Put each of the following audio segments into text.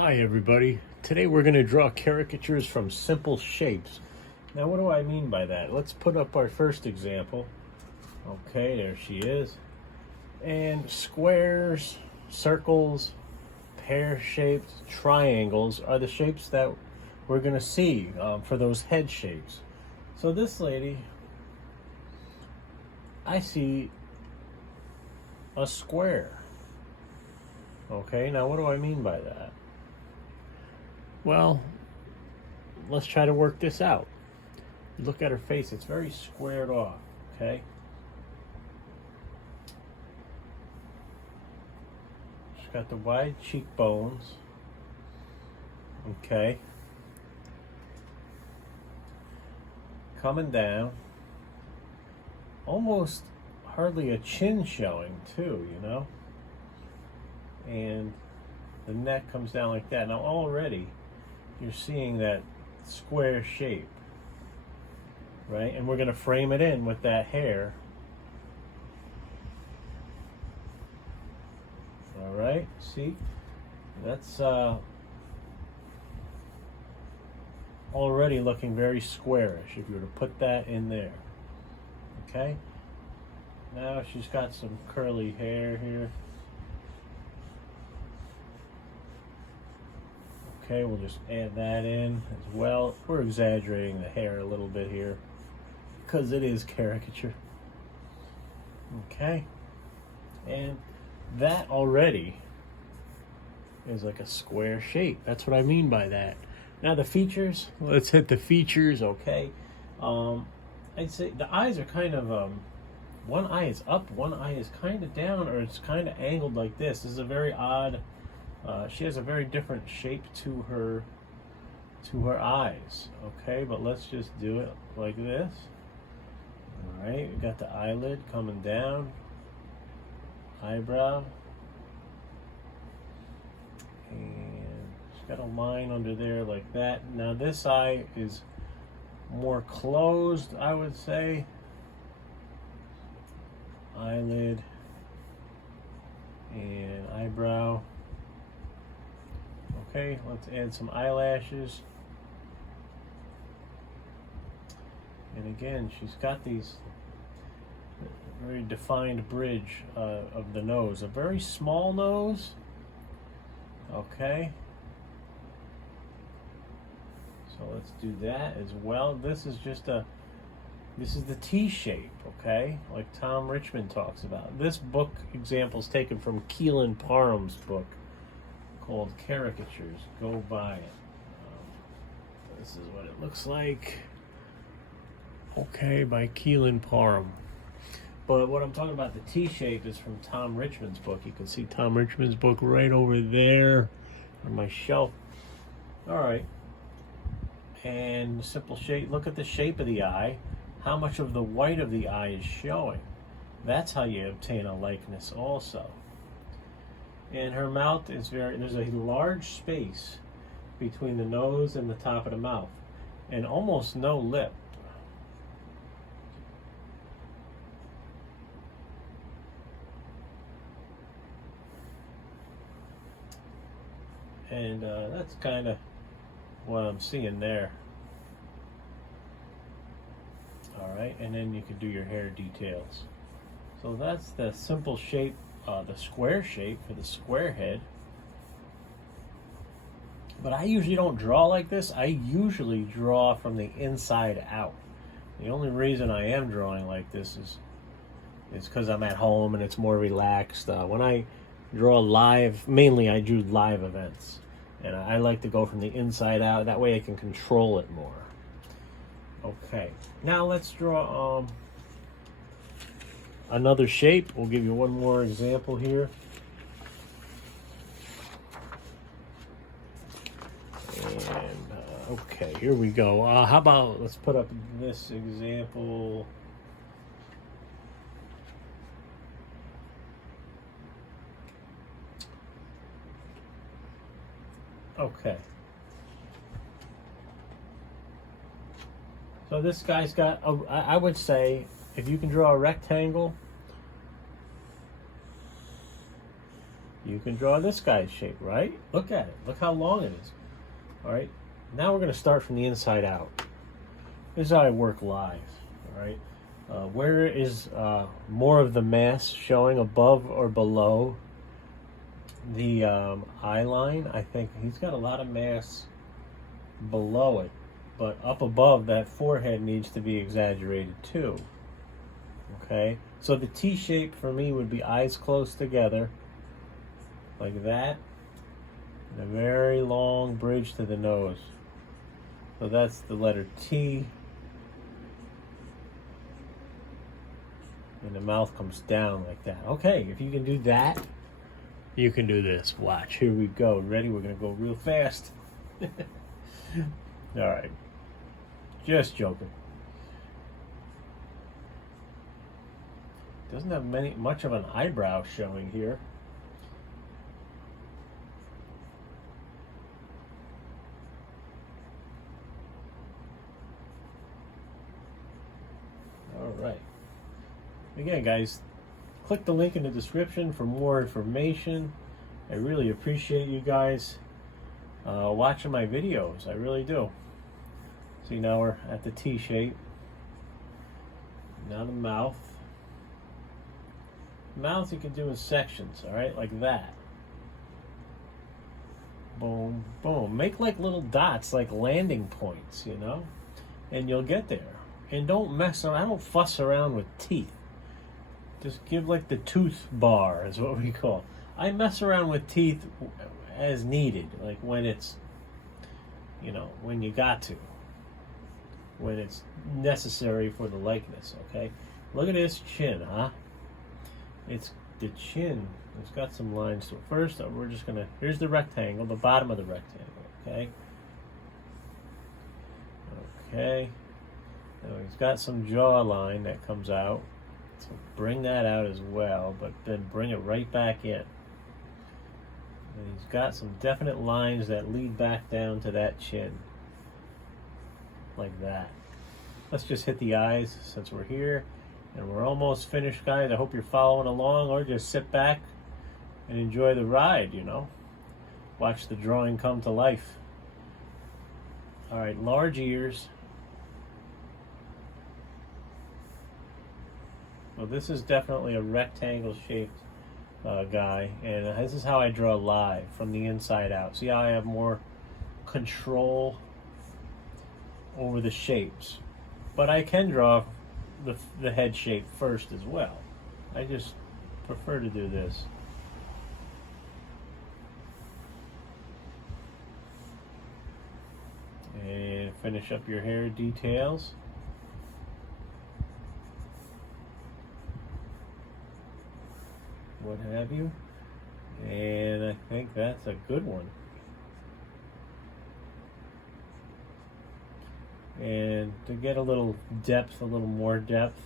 Hi everybody. Today we're going to draw caricatures from simple shapes. Now what do I mean by that? Let's put up our first example. Okay, there she is. And squares, circles, pear shapes, triangles are the shapes that we're going to see for those head shapes. So this lady, I see a square. Okay, now what do I mean by that? Well, let's try to work this out. Look at her face, it's very squared off, okay? She's got the wide cheekbones, okay? Coming down, almost hardly a chin showing too, you know? And the neck comes down like that. Now already, you're seeing that square shape, right? And we're going to frame it in with that hair. All right, see? That's already looking very squarish if you were to put that in there. Okay? Now she's got some curly hair here. Okay, we'll just add that in as well. We're exaggerating the hair a little bit here because it is caricature. Okay, and that already is like a square shape. That's what I mean by that. Now the features, let's hit the features, okay? I'd say the eyes are kind of, one eye is up, one eye is kind of down, or it's kind of angled like this. This is a very odd. She has a very different shape to her eyes. Okay, but let's just do it like this. All right, we got the eyelid coming down, eyebrow, and she's got a line under there like that. Now this eye is more closed, I would say. Eyelid and eyebrow. Okay, let's add some eyelashes. And again, she's got these very defined bridge of the nose. A very small nose. Okay. So let's do that as well. This is the T shape, okay? Like Tom Richmond talks about. This book example is taken from Keelan Parham's book called Caricatures. Go buy it. This is what it looks like. Okay, by Keelan Parham. But what I'm talking about, the T shape, is from Tom Richmond's book. You can see Tom Richmond's book right over there on my shelf. All right. And simple shape. Look at the shape of the eye. How much of the white of the eye is showing? That's how you obtain a likeness also. And her mouth is there's a large space between the nose and the top of the mouth, and almost no lip. And that's kind of what I'm seeing there. All right, and then you can do your hair details. So that's the simple shape. The square shape for the square head. But I usually don't draw like this. I usually draw from the inside out. The only reason I am drawing like this is because I'm at home and it's more relaxed. When I draw live, mainly I do live events. And I like to go from the inside out. That way I can control it more. Okay, now let's draw another shape. We'll give you one more example here. And okay, here we go. How about let's put up this example. Okay. So this guy's got, I would say, if you can draw a rectangle, you can draw this guy's shape, right? Look at it. Look how long it is. All right. Now we're going to start from the inside out. This is how I work live. All right. Where is more of the mass showing, above or below the eye line? I think he's got a lot of mass below it, but up above, that forehead needs to be exaggerated too. Okay, so the T shape for me would be eyes close together, like that, and a very long bridge to the nose. So that's the letter T. And the mouth comes down like that. Okay, if you can do that, you can do this. Watch, here we go. Ready? We're going to go real fast. All right. Just joking. Doesn't have much of an eyebrow showing here. All right. Again, guys, click the link in the description for more information. I really appreciate you guys watching my videos. I really do. See, now we're at the T shape. Now the mouth. Mouth you can do in sections, all right, like that. Boom, boom. Make like little dots, like landing points, you know, and you'll get there. And don't mess around. I don't fuss around with teeth. Just give like the tooth bar is what we call. I mess around with teeth as needed, like when it's, you know, when you got to, when it's necessary for the likeness. Okay, look at this chin, huh? It's the chin. It's got some lines to it. First, we're just gonna. Here's the rectangle, the bottom of the rectangle. Okay. Okay. Now he's got some jawline that comes out. So bring that out as well, but then bring it right back in. And he's got some definite lines that lead back down to that chin. Like that. Let's just hit the eyes since we're here. And we're almost finished, guys. I hope you're following along, or just sit back and enjoy the ride, you know. Watch the drawing come to life. All right, large ears. Well, this is definitely a rectangle-shaped guy, and this is how I draw live, from the inside out. See how I have more control over the shapes, but I can draw the head shape first as well. I just prefer to do this. And finish up your hair details. What have you. And I think that's a good one. And to get a little depth, a little more depth,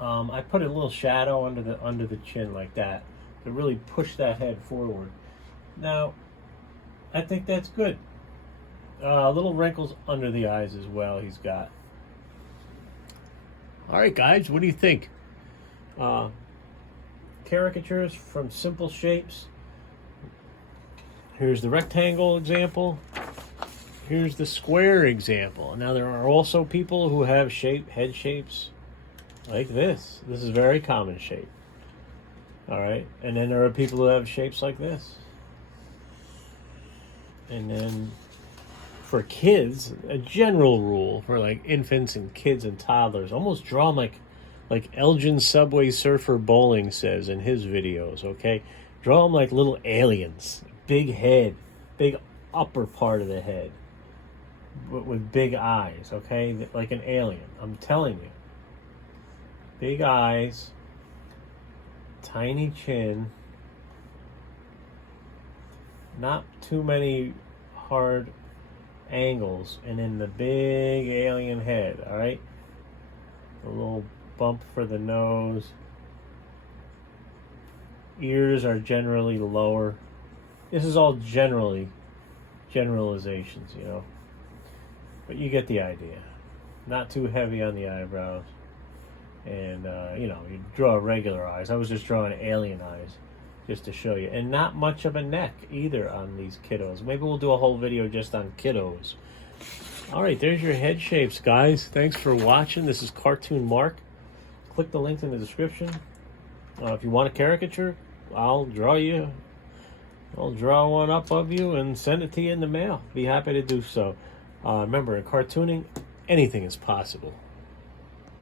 I put a little shadow under the chin like that to really push that head forward. Now, I think that's good. Little wrinkles under the eyes as well he's got. All right, guys, what do you think? Caricatures from simple shapes. Here's the rectangle example. Here's the square example. Now there are also people who have head shapes like this. This is a very common shape. All right, and then there are people who have shapes like this. And then for kids, a general rule for like infants and kids and toddlers, almost draw them like Elgin Subway Surfer Bowling says in his videos, okay? Draw them like little aliens. Big head, big upper part of the head, with big eyes, okay? Like an alien, I'm telling you. Big eyes, tiny chin, not too many hard angles, and then the big alien head, all right? A little bump for the nose. Ears are generally lower. This is all generalizations, you know. But you get the idea. Not too heavy on the eyebrows. And, you know, you draw regular eyes. I was just drawing alien eyes just to show you. And not much of a neck either on these kiddos. Maybe we'll do a whole video just on kiddos. All right, there's your head shapes, guys. Thanks for watching. This is Cartoon Mark. Click the link in the description. If you want a caricature, I'll draw one up of you and send it to you in the mail. Be happy to do so. Remember, in cartooning, anything is possible.